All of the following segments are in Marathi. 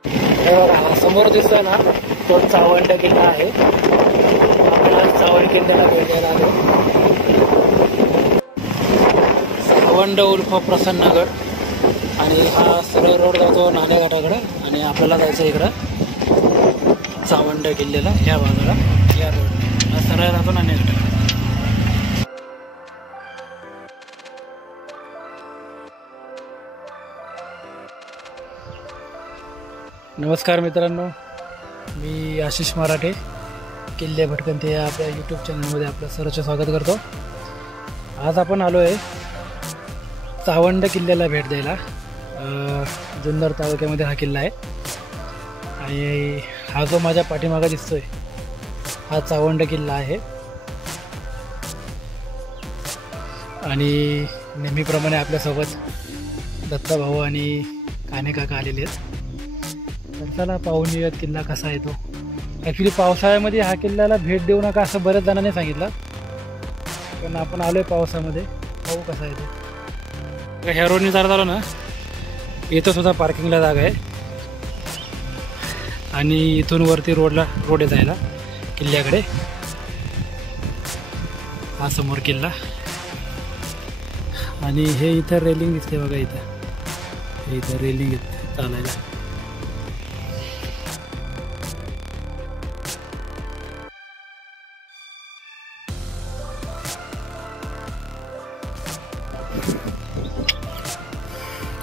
हे बघा हा समोर दिसतोय ना तो चावंड किल्ला आहे. आपल्याला चावंड किल्ल्याला भेट द्यायला आलो. चावंड उर्फ प्रसन्नगड आणि हा सरळ रोड जातो नाणेघाटाकडे आणि आपल्याला जायचं इकडं चावंड किल्ल्याला ह्या बाजूला या रोड हा सरळ जातो नाणेघाटाकडे. नमस्कार मित्रांनो, मी आशिष मराठे किल्ले भटकंती या आपल्या यूट्यूब चॅनलमध्ये आपलं सर्वचे स्वागत करतो. आज आपण आलो आहे चावंड किल्ल्याला भेट द्यायला. जुन्नर तालुक्यामध्ये हा किल्ला आहे आणि हा जो माझ्या पाठीमागे दिसतोय हा चावंड किल्ला आहे. आणि नेहमीप्रमाणे आपल्यासोबत दत्ताभाऊ आणि काने काका आलेले आहेत. तर चला पाहून येऊयात किल्ला कसा आहे तो. ॲक्च्युली पावसाळ्यामध्ये हा किल्ल्याला भेट देऊ नका असं बऱ्याच जणांनी सांगितलं, पण आपण आलो आहे पावसामध्ये, पाहू कसा आहे तो. ह्या रोडने जर झालो ना इथं सुद्धा पार्किंगला जागा आहे आणि इथून वरती रोड आहे जायला किल्ल्याकडे. हा समोर किल्ला आणि हे इथं रेलिंग दिसते बघा. इथं रेलिंग चालायला.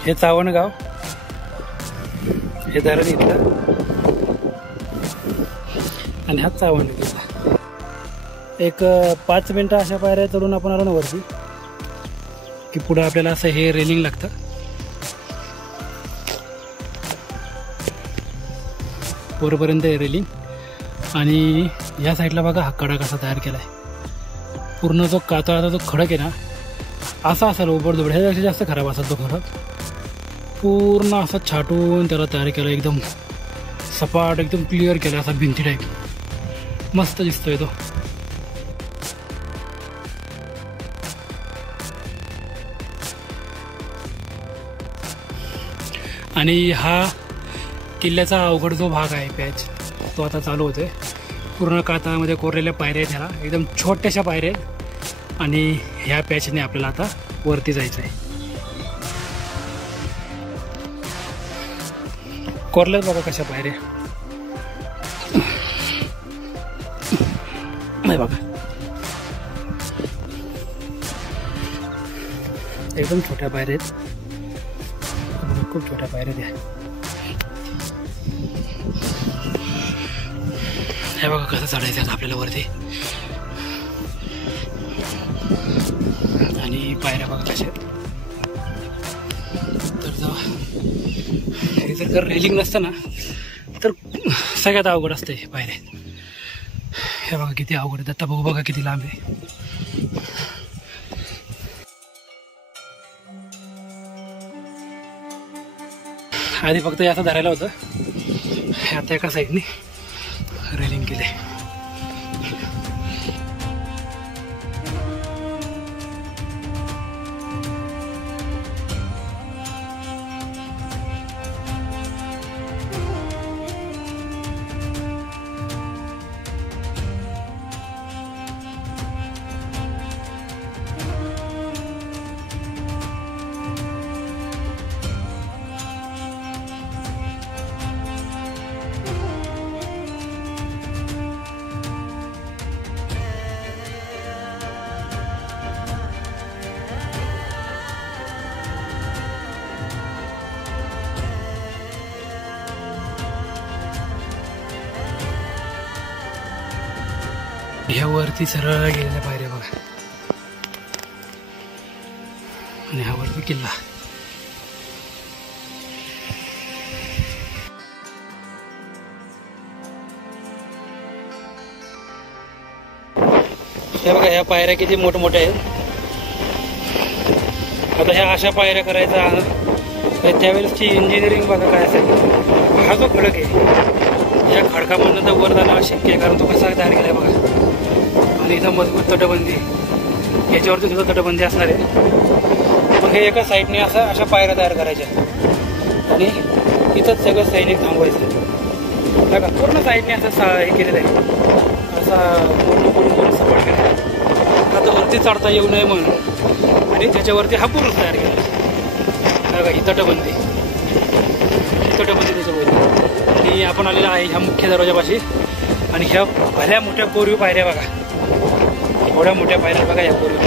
हे चावंड गाव, हे धरण इथलं आणि हा चावंड किल्ला. एक 5 मिनटं अशा पायऱ्या चढून आपण आलो ना वरती की पुढे आपल्याला असं हे रेलिंग लागतं. वरपर्यंत हे रेलिंग आणि या साईडला बघा हा कडा कसा तयार केला आहे. पूर्ण जो कातळाचा जो खडक आहे ना असा असेल उबडधुबड, ह्याच्यापेक्षा जास्त खराब असेल तो खडक. पूर्ण असं छाटून त्याला तयार केला, एकदम सपाट एकदम क्लिअर केला असा भिंती टाईप. मस्त दिसतोय तो. आणि हा किल्ल्याचा अवघड जो भाग आहे पॅच तो आता चालू होतोय. पूर्ण कातळामध्ये कोरलेल्या पायऱ्या आहेत, ह्याला एकदम छोट्याशा पायऱ्या आहेत आणि ह्या पॅचने आपल्याला आता वरती जायचं आहे. कोरल्यात बघा कशा पायऱ्या नाही बघा, एकदम छोट्या पायऱ्या आहेत, खूप छोट्या पायऱ्या द्या. हे बघा कसं चढायचं आपल्याला वरती आणि पायऱ्या बघा कशा आहेत. तर जेव्हा हे जर रेलिंग नसतं ना तर सगळ्यात अवघड असते हे पायऱ्या. हे बघा किती अवघड आहे. आता बघू बघा किती लांब आहे. आधी फक्त असं धरायला होतं, आता एका साईडने रेलिंग केले. ह्या वरती सरळ गेलेल्या पायऱ्या बघा आणि हा वरती किल्ला. हे बघा ह्या पायऱ्या किती मोठमोठ्या आहेत. आता ह्या अशा पायऱ्या करायचा त्यावेळेसची इंजिनिअरिंग बघा काय असेल. हा जो खडक आहे या खडकामधून तर वर जाणं अशक्य आहे, कारण तो कसा तयार केलाय बघा. आणि इथं मजबूत तटबंदी, याच्यावरती सुद्धा तटबंदी असणार आहे. मग हे एका साईडने अशा पायऱ्या तयार करायच्या आणि इथंच सगळं सैनिक थांबवायचं बघा. पूर्ण साईडने असं हे केलेलं आहे, असा पूर्ण सपोर्ट केलेला आहे. आता वरती चढता येऊ नये म्हणून आणि त्याच्यावरती हा पूर्ण तयार केला बघा. ही तटबंदी त्याच्यावरती. आणि आपण आलेलो आहे ह्या मुख्य दरवाजापाशी. आणि ह्या भल्या मोठ्या कोरीव पायऱ्या बघा, एवढ्या मोठ्या पायऱ्या बघा या कोरीव.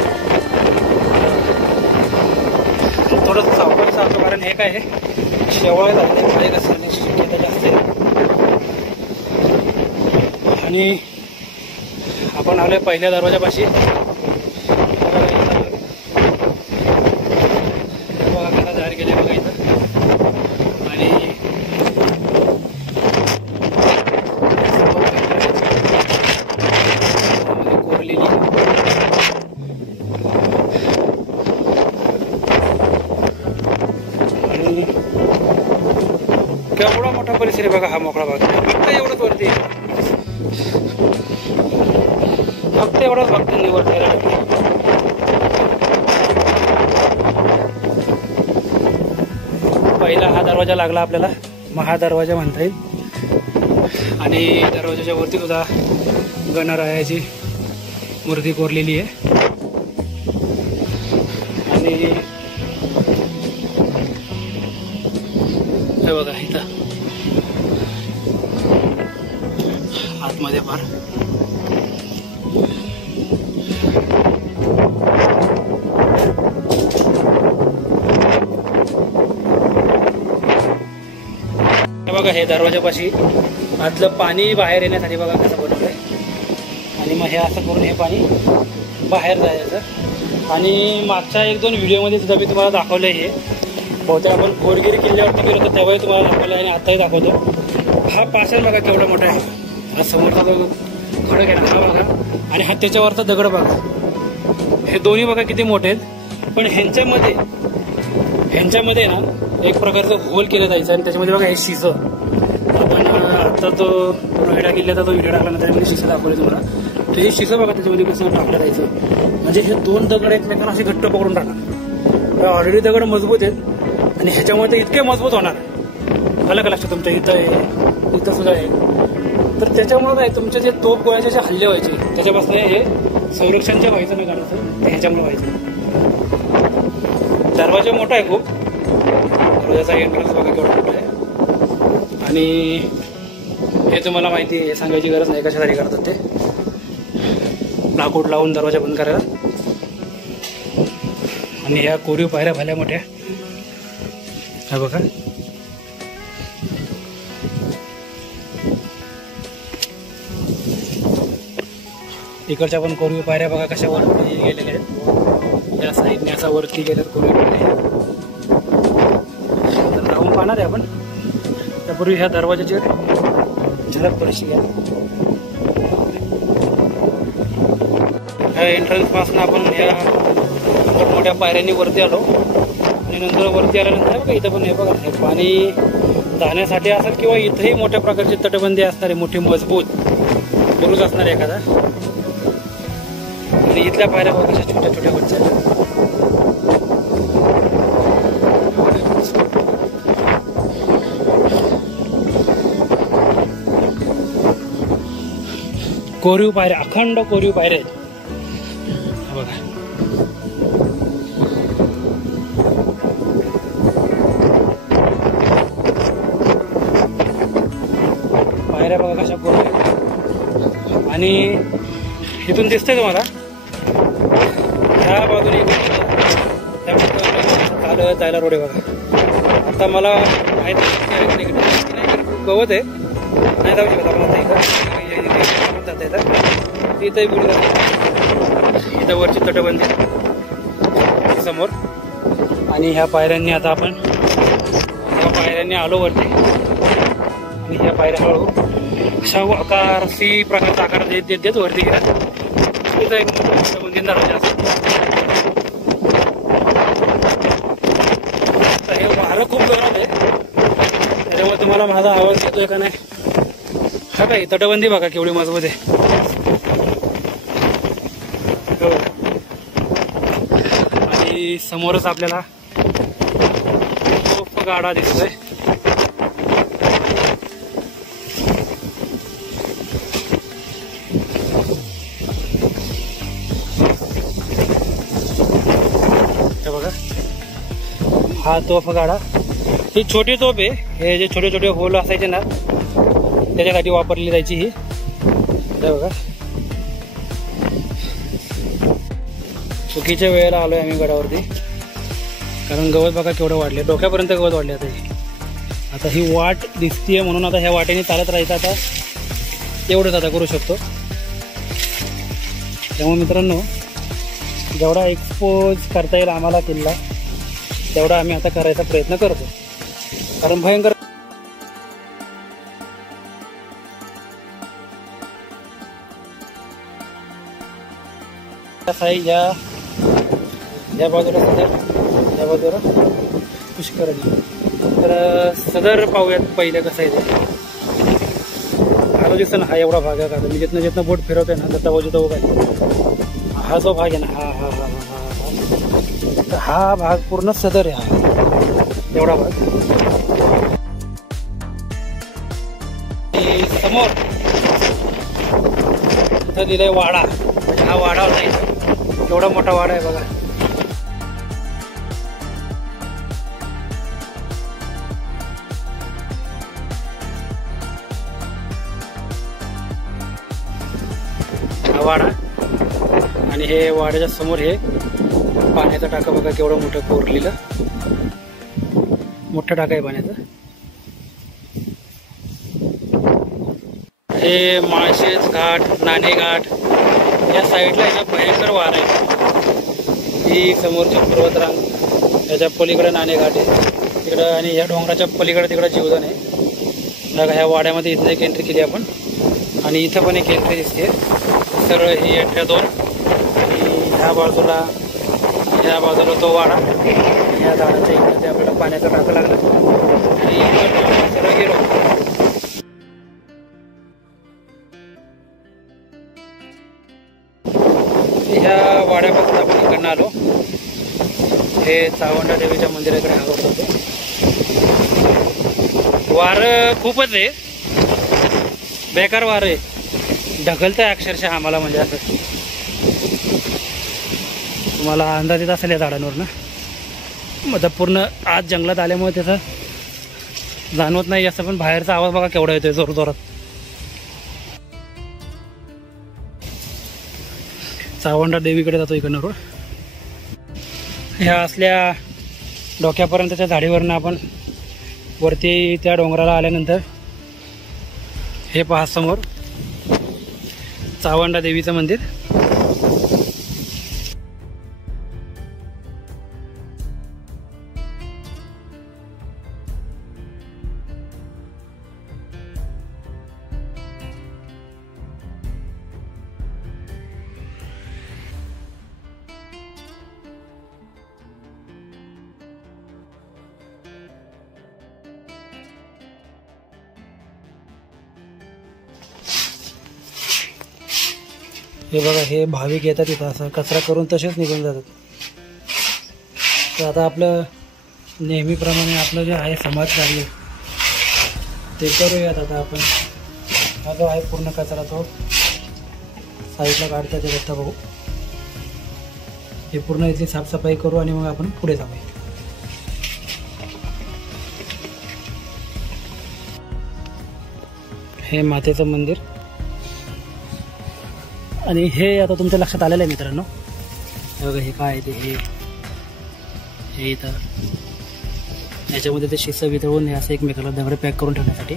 थोडं सावकाश चालतो कारण हे काय आहे शेवाळ झाले खाली घसरण्याची शक्यता जास्त आहे. आणि आपण आलोय पहिल्या दरवाजापाशी. बघा कसा तयार केले बघा इथं. आणि कोरलेली आणि केवढा मोठा परिसर आहे बघा हा मोकळा भाग. फक्त एवढंच वरती फक्त एवढंच बघतो वरती. पहिला हा दरवाजा लागला आपल्याला, महादरवाजा म्हणता येईल. आणि दरवाजाच्या वरती सुद्धा गणरायाची मूर्ती कोरलेली आहे. आणि हे बघा इथं आतमध्ये फार बघा. हे दरवाजापाशी आतलं पाणी बाहेर येण्यासाठी बघा कसं बनवलंय. आणि मग हे असं करून हे पाणी बाहेर जायचं. आणि मागच्या 1-2 व्हिडिओमध्ये सुद्धा मी तुम्हाला दाखवलं हे. बहुतेक आपण घोडगिरी किल्ल्यावरती गेलो तर तेव्हाही तुम्हाला दाखवलं आणि आताही दाखवतो. हा पाषाण बघा केवढा मोठा आहे. हा समोरचा जो खडक आहे ना हा बघा, आणि हा त्याच्यावरचा दगड बघा. हे दोन्ही बघा किती मोठे आहेत. पण ह्यांच्यामध्ये ना एक प्रकारचं होल केलं जायचं. आणि त्याच्यामध्ये बघा हे शिसं. आपण आता तो रोहिडा किल्ल्याचा जो व्हिडिओ टाकला ना त्यामध्ये शिसं दाखवले तुम्हाला. तर हे शिसं बघा त्याच्यामध्ये कसं टाकलं जायचं. म्हणजे हे 2 दगड एकमेकांना असे घट्ट पकडून टाका. ऑलरेडी दगड मजबूत आहेत आणि ह्याच्यामुळे ते इतके मजबूत होणार. आलं का लक्षात तुमच्या इथं आहे, इथं सुद्धा आहे. तर त्याच्यामुळे काय तुमचे जे तोप गोळ्याचे जे हल्ले व्हायचे त्याच्यापासून हे संरक्षणच्या व्हायचं नाही काढायचं, ह्याच्यामुळे व्हायचं. दरवाजा मोठा आहे खूप. दरवाजाचा एंट्रन्स बघा केवढा मोठा आहे. आणि हे तुम्हाला माहिती आहे, हे सांगायची गरज नाही कशासाठी करतात ते. लाकूड लावून दरवाजा बंद करायला. आणि ह्या कोरीव पायऱ्या भल्या मोठ्या हा बघा. इकडच्या पण कोरीव पायऱ्या बघा कशा वरती गेलेल्या आहेत. या साईडने असा वरती गेल्यात कोरीव पायऱ्या. तर जाऊन पाहणार आहे आपण. त्यापूर्वी ह्या दरवाजाची झलक थोडीशी घ्या. ह्या एंट्रन्स पासून आपण ह्या मोठ्या पायऱ्यांनी वरती आलो. आणि नंतर वरती आल्यानंतर बघा इथं पण हे बघा हे पाणी जाण्यासाठी असेल किंवा इथंही मोठ्या प्रकारची तटबंदी असणारे मोठी मजबूत बुरुज असणार एखादा. आणि इथल्या पायऱ्या बघा कशा छोट्या छोट्या बच्चा. कोरीव पायऱ्या, अखंड कोरीव पायऱ्या आहेत बघा. पायऱ्या बघा कशा कोरीव. आणि इथून दिसतंय तुम्हाला त्या बाजूने चालत जायला रोड आहे बघा. आता मला माहिती गवत आहे नाही जाऊ शकत आपण. आता इथं इथंही बुडी जाते. इथं वरची तटबंदी समोर. आणि ह्या पायऱ्यांनी आता आपण ह्या पायऱ्यांनी आलो वरती. आणि ह्या पायऱ्या हळू अशा आकार सी प्रकारचा आकार देत देत वरती गेला. इथं एक तटबंदी दरवाजा असतो. हे वारं खूप जोरात आहे त्याच्यामुळे तुम्हाला माझा आवाज येतोय का नाही. हा काय तटबंदी बघा केवढी मजबूत आहे. आणि समोरच आपल्याला गाडा दिसतोय. हा तोफ गाडा, ही छोटी तोफ आहे. हे जे छोटे छोटे होल असायचे ना त्याच्यासाठी वापरली जायची ही. बघा चुकीच्या वेळेला आलोय आम्ही गडावरती, कारण गवत बघा केवढं वाढले, डोक्यापर्यंत गवत वाढले. आता ही वाट दिसतीये म्हणून आता ह्या वाटेने चालत राहायचं. आता एवढंच आता करू शकतो. त्यामुळे मित्रांनो जेवढा एक्सपोज करता येईल आम्हाला किल्ला तेवढा आम्ही आता करायचा प्रयत्न करतो, कारण भयंकर साई या बाजूला सदर, या बाजूला पुष्करणी. तर सदर पाहूयात पहिलं कसं आहे ते. आलो दिसतं ना हा एवढा भाग आहे का, मी जिथनं बोट फिरवतोय ना दत्ता बाजू तो बघा हा जो भाग आहे ना हा हा हा हा तर हा भाग पूर्ण सदर आहे. हा एवढा भाग समोर इथं दिलंय वाडा, हा वाडा होता इथं, एवढा मोठा वाडा आहे बघा. हा वाडा आणि हे वाड्याच्या समोर हे पाण्याचा टाका बघा केवढं मोठं कोरलेलं, मोठं टाका आहे पाण्याचं. हे माळशेज घाट, नाणे घाट या साईडला याचा भयंकर वार आहे. ही समोरची पर्वतरांग, याच्या पलीकडे नाणे घाट आहे तिकडं, आणि या डोंगराच्या पलीकडे तिकडं जीवदान आहे. बघा ह्या वाड्यामध्ये इथं एक एंट्री केली आपण, आणि इथं पण एक एंट्री दिसते सरळ. ही एंट्री दोन, आणि ह्या बाजूला तो वाडा, ह्या झाडाच्या इकडे आपल्याला पाण्याचा टाका लागला आणि इकडं गेलो. ह्या वाड्यापासून आपण इकडनं आलो, हे चावंडा देवीच्या मंदिराकडे आलो होतो. वार खूपच आहे, बेकार वार आहे, ढकलतंय अक्षरशः आम्हाला. म्हणजे असं तुम्हाला अंदाज येत असेल या झाडांवर ना, मग पूर्ण आज जंगलात आल्यामुळे त्याचं जाणवत नाही असं, पण बाहेरचा आवाज बघा केवढा येतोय जोर जोरात. चावंडा देवीकडे जातो इकडनं रोड. ह्या असल्या डोक्यापर्यंतच्या झाडीवरनं आपण वरती त्या डोंगराला आल्यानंतर हे पहा समोर चावंडा देवीचं मंदिर. हे बघा हे भाविक येतात इथं असं कचरा करून तसेच निघून जातात. तर आता आपलं नेहमीप्रमाणे आपलं जे आहे समाजकार्य ते करूयात. आता आपण हा जो आहे पूर्ण कचरा तो साईडला काढता ते रस्ता बघू, हे पूर्ण इथली साफसफाई करू आणि मग आपण पुढे जाऊया. हे मातेचं मंदिर, आणि हे आता तुमच्या लक्षात आलेलं आहे मित्रांनो. बघा हे काय आहे ते, हे इथं याच्यामध्ये ते शिस्त वितळून हे असं एकमेकाला दगड पॅक करून ठेवण्यासाठी.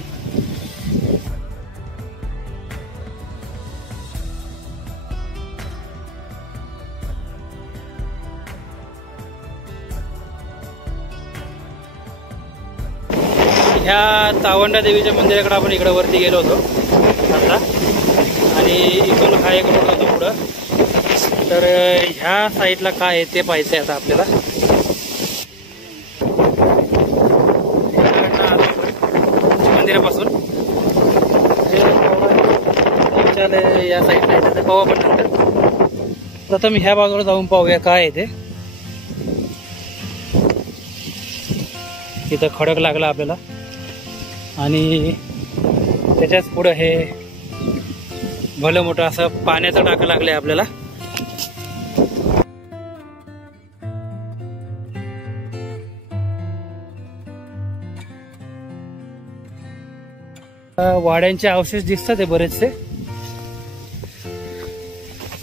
ह्या चावंडा देवीच्या मंदिराकडे आपण इकडं वरती गेलो होतो आता, आणि इथून हा एक रोड होतो पुढं. तर ह्या साईडला काय आहे ते पाहायचं आहे आता आपल्याला. मंदिरापासून या साईडला आहे, पाहू आपण नंतर. प्रथम ह्या बाजूला जाऊन पाहूया काय आहे ते. तिथं खडक लागला आपल्याला, आणि त्याच्याच पुढं हे भलं मोठं असं पाण्याचं टाकं लागलंय आपल्याला. वाड्यांचे अवशेष दिसतात आहे बरेचसे,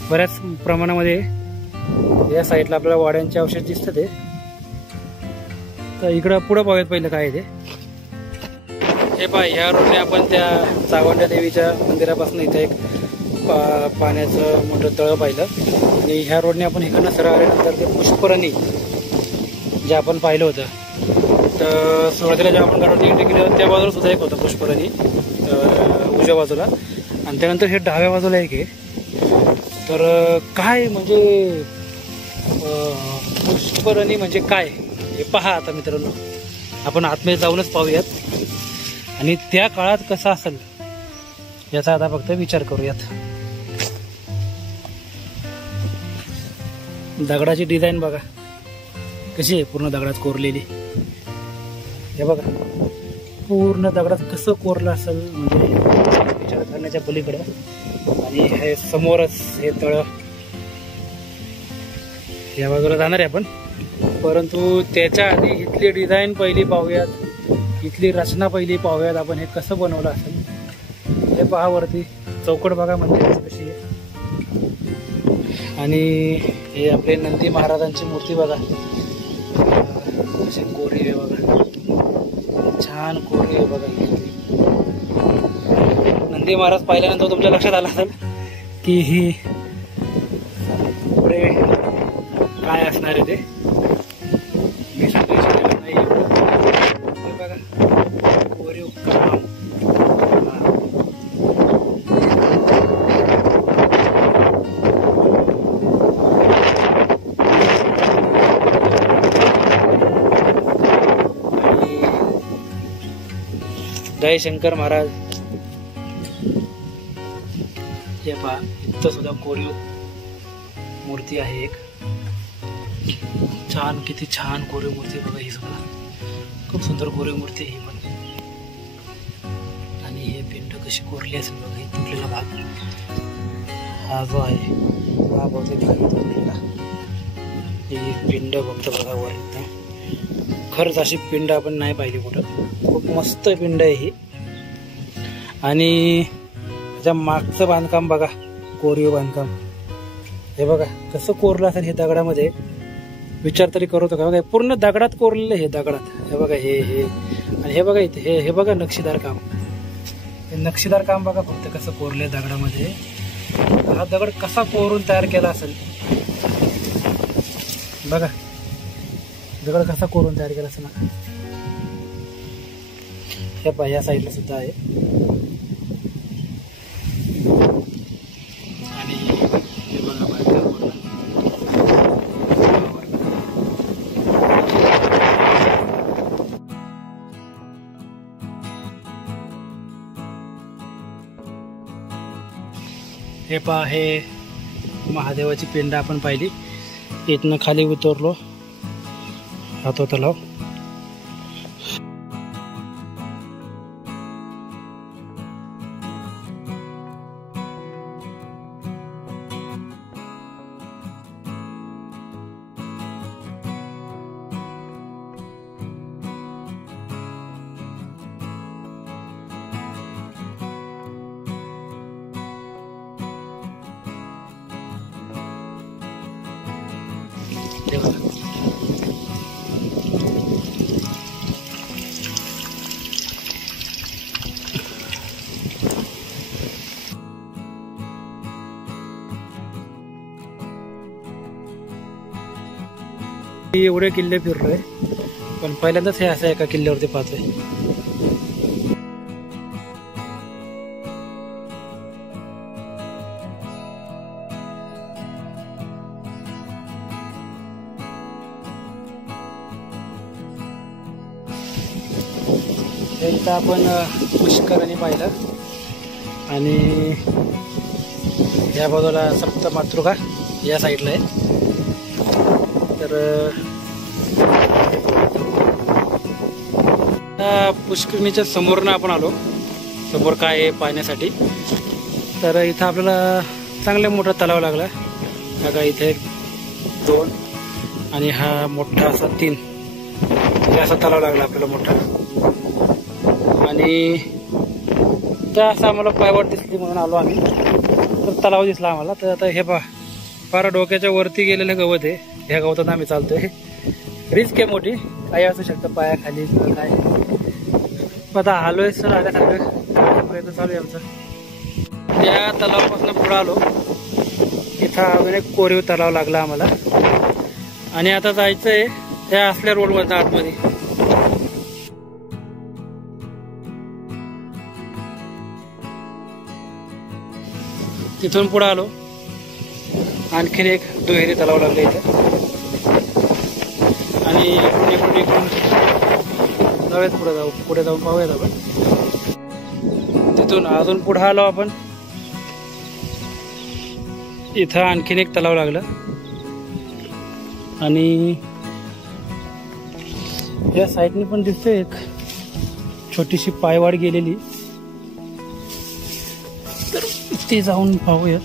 बऱ्याच प्रमाणामध्ये या साईडला आपल्याला वाड्यांचे अवशेष दिसतात आहे. तर इकडं पुढं पाहूयात पहिलं काय आहे ते. हे पहा, ह्या रोडने आपण त्या चावंड्या देवीच्या मंदिरापासून इथं एक पाण्याचं मोठं तळं पाहिलं आणि ह्या रोडने आपण इकडनं सरळ आल्यानंतर ते पुष्करणी जे आपण पाहिलं होतं. तर सुरुवातीला जेव्हा आपण गाडीवरती एंट्री केली होती त्या बाजूला सुद्धा एक होतं पुष्करणी उजव्या बाजूला, आणि त्यानंतर हे डाव्या बाजूला एक आहे. तर काय म्हणजे पुष्करणी म्हणजे काय हे पहा आता मित्रांनो, आपण आतमध्ये जाऊनच पाहूयात आणि त्या काळात कसं असेल याचा आता फक्त विचार करूयात. दगडाची डिझाईन बघा कशी आहे, पूर्ण दगडात कोरलेली. हे बघा पूर्ण दगडात कसं कोरलं असेल म्हणजे विचार करण्याच्या पलीकडे. आणि हे समोरच हे तळ या बाजूला जाणार आहे आपण, परंतु त्याच्या आधी इथली डिझाईन पहिली पाहूयात, इथली रचना पहिली पाहूयात आपण. हे कसं बनवलं असेल हे पहा, वरती चौकट बघा मंदिराची कशी आहे. आणि हे आपले नंदी महाराजांची मूर्ती बघा कशी कोरीव आहे बघा, छान कोरीव आहे बघा. नंदी महाराज पाहिल्यानंतर तुमच्या लक्षात आलं असेल की ही पुढे काय असणार आहे ते. मी सांगू शकत नाही बघा कोरीव काम. जय शंकर महाराज. हे पहा इथं सुद्धा कोरीव मूर्ती आहे एक छान, किती छान कोरीव मूर्ती बघा. ही सुद्धा खूप सुंदर कोरीव मूर्ती ही पण. आणि हे पिंड कशी कोरली असेल बघा. ही तुटलेला भाग हा जो आहे हा बहुतेक भाग तुटलेला. ही पिंड बघतो बघा वर एकदम. खरंच अशी पिंड आपण नाही पाहिली कुठं. खूप मस्त पिंड आहे ही. आणि त्याच्या मागचं बांधकाम बघा, कोरीव बांधकाम. हे बघा कसं कोरलं असेल हे दगडामध्ये, विचार तरी करतो का. बघा पूर्ण दगडात कोरलेलं हे दगडात. हे बघा हे आणि हे बघा इथे हे बघा नक्षीदार काम. हे नक्षीदार काम बघा फक्त कसं कोरले दगडामध्ये. हा दगड कसा कोरून तयार केला असेल बघा, दगड कसा कोरून तयार केला असेल ना. हे पहा या साईडला सुद्धा आहे. आणि हे बघा हे पहा, हे महादेवाची पिंड आपण पाहिली. इथनं खाली उतरलो हा तो तलाव. एवढे किल्ले फिरलोय पण पहिल्यांदाच हे असं एका किल्ल्यावरती पाहतोय. इथं आपण पुष्करणी पाहिलं आणि या बाजूला सप्तमातृका या साईडला आहे. तर पुष्करणीच्या समोरनं आपण आलो. समोर काय आहे पाहण्यासाठी. तर इथं आपल्याला चांगला मोठा तलाव लागला बघा. इथे 2 आणि हा मोठा असा 3 असा तलाव लागला आपल्याला मोठा. आणि त्या असं आम्हाला पायवाट दिसली म्हणून आलो आम्ही. तर तलाव दिसला आम्हाला. तर आता हे पहा, फार डोक्याच्या वरती गेलेलं गवत आहे. ह्या गवतात आम्ही चालतोय. रिस्क आहे मोठी, काही असू शकतं पायाखाली किंवा काय. आता आलोय सर आल्यासारखं प्रयत्न चालू आहे आमचा. त्या तलावापासून पुढे आलो. इथं अजून एक कोरीव तलाव लागला आम्हाला. आणि आता जायचंय त्या असल्या रोडवरच्या आतमध्ये. तिथून पुढे आलो. आणखीन एक दुहेरी तलाव लागले इथं. आणि इकडून जाऊयात पुढे जाऊन पाहूयात आपण. तिथून अजून पुढे आलो आपण. इथं आणखीन एक तलाव लागलं. आणि या साईडनी पण दिसते एक छोटीशी पायवाट गेलेली. तर ते जाऊन पाहूयात.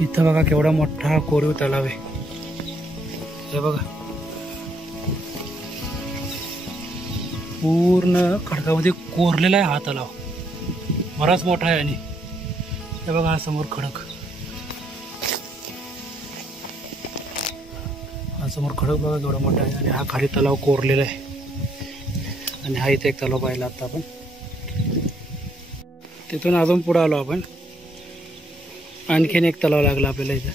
इथं बघा केवढा मोठा कोरीव तलाव आहे. हे बघा पूर्ण खडकामध्ये कोरलेला आहे हा तलाव. बराच मोठा आहे. आणि हे बघा हा समोर खडक. हा समोर खडक बघा केवढा मोठा आहे. आणि हा खाली तलाव कोरलेला आहे. आणि हा इथे एक तलाव पाहिला आता आपण. तिथून अजून पुढे आलो आपण. आणखीन एक तलाव लागला आपल्याला इथं.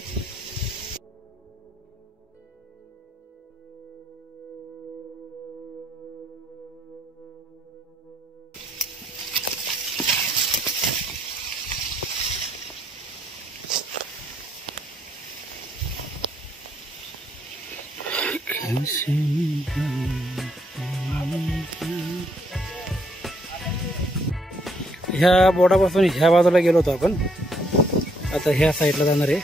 ह्या बोर्डापासून ह्या बाजूला गेलो होतो आपण. आता ह्या साईडला जाणार आहे.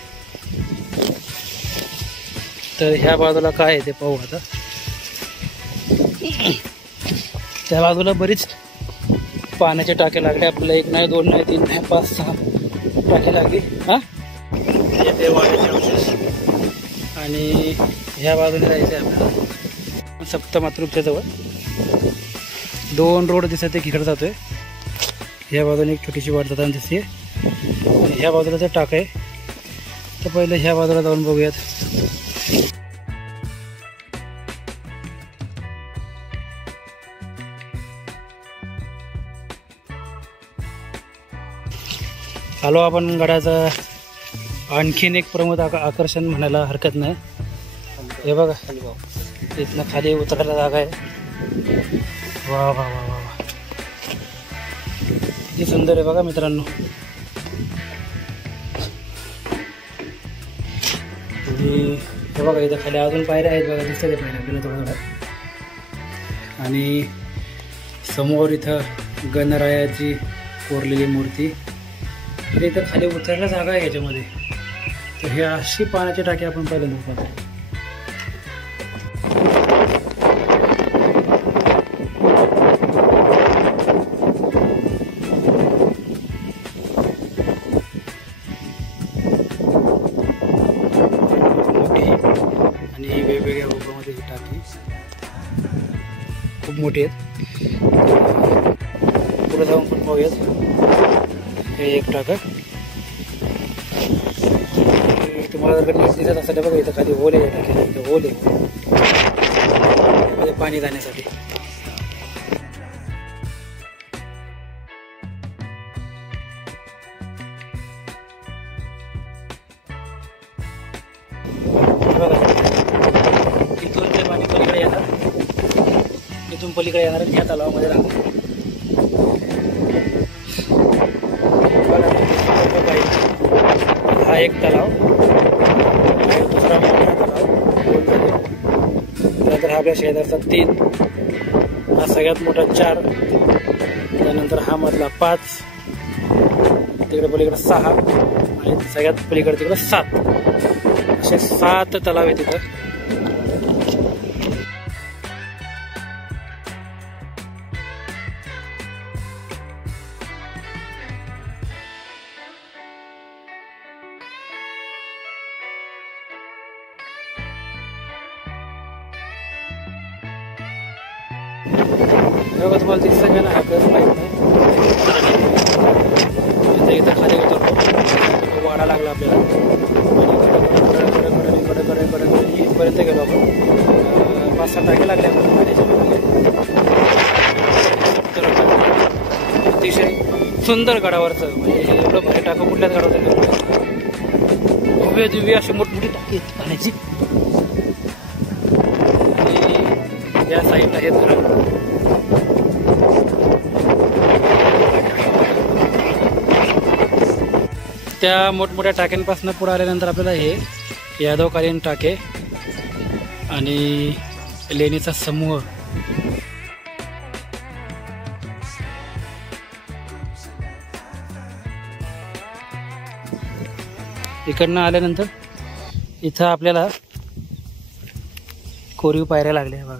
तर ह्या बाजूला काय आहे ते पाहू आता. त्या बाजूला बरीच पाण्याचे टाके लागले आपल्याला. 1 नाही 2 नाही 3 नाही 5 6 टाके लागली. हा आणि ह्या बाजूला जायचं आहे आपल्याला सप्त मातृकच्या जवळ. 2 रोड दिसत एक इकडे जातोय. ह्या बाजूने एक छोटीशी वाट जाताना दिसते. आणि ह्या बाजूला ते टाक आहे. तर पहिले ह्या बाजूला जाऊन बघूयात. आलो आपण गडाचं आणखीन एक प्रमुख आकर्षण म्हणायला हरकत नाही. हे बघा इथनं खाली उतरायला जागा आहे. वा वा वा वा वा, किती सुंदर आहे बघा मित्रांनो. हे बघा इथं खाली अजून पायऱ्या आहेत बघा. दिसते ते पायऱ्या आपल्याला थोडं थोडं. आणि समोर इथं गणरायाची कोरलेली मूर्ती. आणि इथं खाली उतरायला जागा आहे याच्यामध्ये. तर हे अशी पाण्याची टाकी आपण पहिल्यांदा पाहतो. आणि वेगवेगळ्या रूपामध्ये ही टाकी खूप मोठी आहेत. पुढे जाऊन पण पाहूयात. हे एक टाका तुम्हाला जर नीट दिसत असेल बघा. इथं खाली होल आहे टाकीला. इथं होल आहे पाणी जाण्यासाठी. तिथून ते पाणी पलीकडे येणार. तिथून पलीकडे येणार ह्या तलावामध्ये राहणार. हा एक तलाव. दुसरा मोठा तलाव. त्यानंतर हा आपल्या शेजारचा 3. हा सगळ्यात मोठा 4. त्यानंतर हा मधला 5. तिकडे पलीकडे 6. आणि सगळ्यात पलीकडे तिकडे 7. असे 7 तलाव आहेत तिथं. बघा तुम्हाला दिसतं का ना आपल्याला माहीत नाही. इथं खाली उतरतो वाडा लागला आपल्याला आणि इथपर्यंत गेलो आपण. 5-6 टाके लागले आपण पाण्याच्या. अतिशय सुंदर गडावरचं म्हणजे एवढं भारी टाकं कुठल्याच गडावर भव्य दिव्य अशी मोठमोठी टाकी आहेत पाण्याची. आणि या साईडला हे धरण. त्या मोठमोठ्या टाक्यांपासून पुढे आल्यानंतर आपल्याला हे यादवकालीन टाके आणि लेणीचा समूह इकडनं आल्यानंतर इथं आपल्याला कोरीव पायऱ्या लागल्या बघा.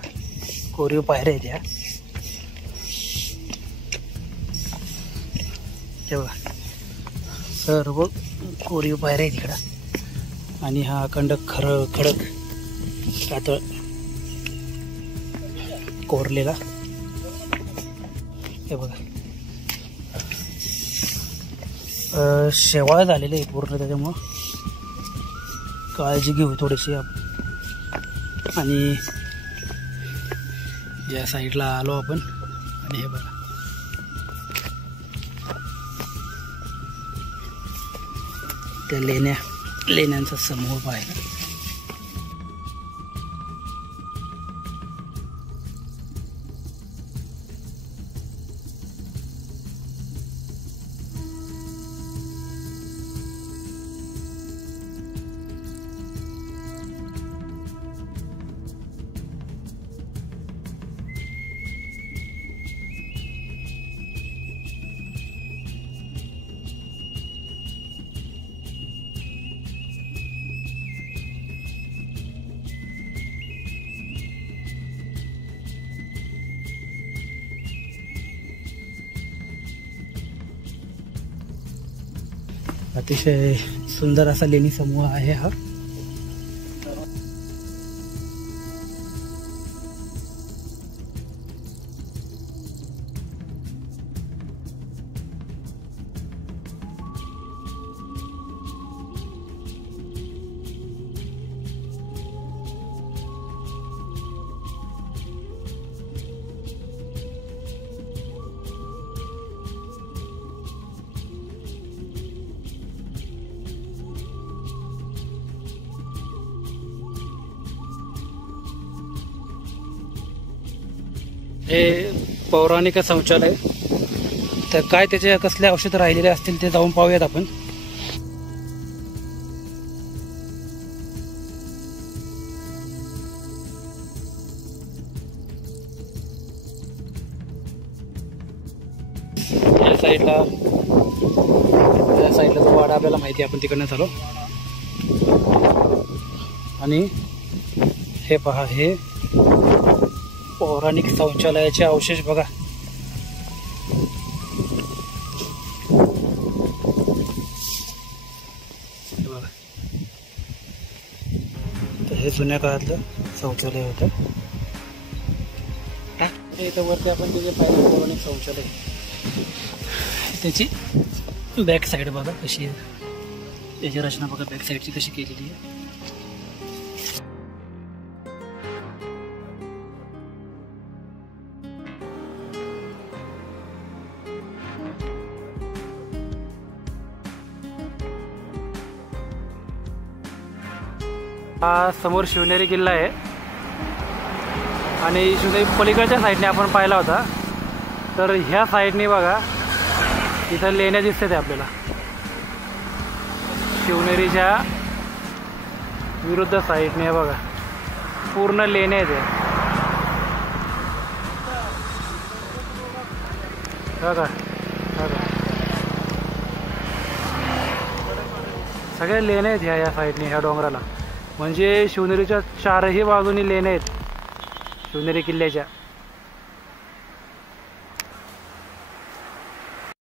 कोरीव पायऱ्या आहेत या. हे बघा सर्व कोरीव पायऱ्या आहेत इकडं. आणि हा अखंड खडक कातळ कोरलेला. हे बघा शेवाळ झालेलं आहे पूर्ण, त्याच्यामुळं काळजी घेऊ थोडीशी आपण. आणि या साईडला आलो आपण. आणि हे बघा त्या लेण्यांचा समूह पाहिला. अतिशय सुंदर असा लेणी समूह आहे हा. हे पौराणिक शौचालय. तर काय त्याचे कसले औषध राहिलेले असतील ते जाऊन पाहूयात आपण. या साईडला जो वाडा आपल्याला माहिती आहे, आपण तिकडनं चालू. आणि हे पहा हे पौराणिक शौचालयाचे अवशेष बघा. तर हे जुन्या काळातलं शौचालय होतं. इथं वरती आपण तिथे पाहिलं पौराणिक शौचालय. त्याची बॅक साईड बघा कशी आहे, त्याची रचना बघा बॅक साईडची कशी केलेली आहे. हा समोर शिवनेरी किल्ला आहे आणि शिवनेरी पलीकडच्या साईडने आपण पाहिला होता. तर ह्या साईडने बघा इथं लेण्या दिसतात आपल्याला. शिवनेरीच्या विरुद्ध साईडने बघा पूर्ण लेण्या आहेत बघा. सगळ्या लेण्या आहेत ह्या साईडने ह्या डोंगराला. म्हणजे शिवनेरीच्या 4ही बाजूनी लेण्या आहेत शिवनेरी किल्ल्याच्या.